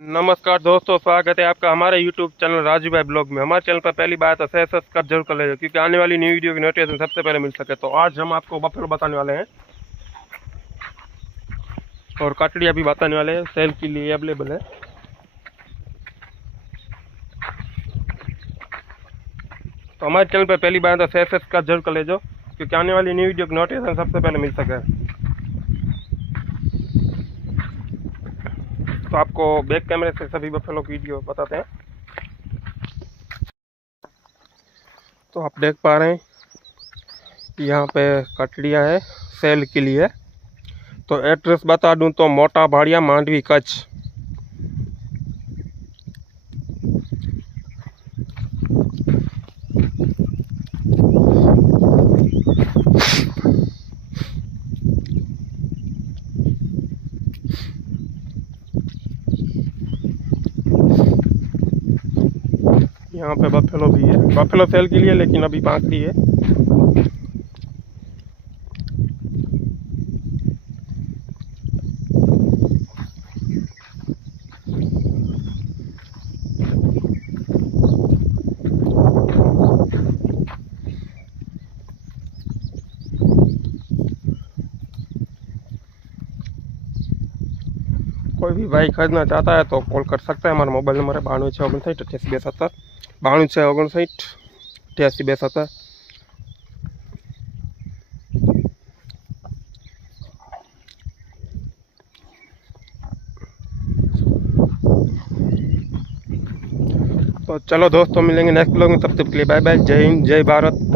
नमस्कार दोस्तों, स्वागत है आपका हमारे YouTube चैनल राजू भाई ब्लॉग में। हमारे चैनल पर पहली बार तो सब्सक्राइब जरूर कर लीजिए, क्योंकि आने वाली न्यू वीडियो की नोटिफिकेशन सबसे पहले मिल सके। तो आज हम आपको बफेलो बताने वाले हैं और कटड़िया भी बताने वाले हैं, सेल के लिए अवेलेबल है। तो हमारे चैनल पर पहली बार तो सब्सक्राइब जरूर कर लीजिए, क्योंकि आने वाली न्यू वीडियो की नोटिफिकेशन सबसे पहले मिल सके। तो आपको बैक कैमरे से सभी बफेलो की वीडियो बताते हैं। तो आप देख पा रहे हैं यहाँ पे कटड़िया है सेल के लिए। तो एड्रेस बता दूं तो मोटा भाड़िया, मांडवी, कच्छ। यहाँ पे बफेलो भी है, बफेलो सेल के लिए, लेकिन अभी बाकी है। कोई भी भाई खरीदना चाहता है तो कॉल कर सकता है। हमारा मोबाइल नंबर है 92 6 59 88 82 6 59 88 82। तो चलो दोस्तों, मिलेंगे नेक्स्ट ब्लॉग में। तब तक के लिए बाय बाय, जय हिंद, जय भारत।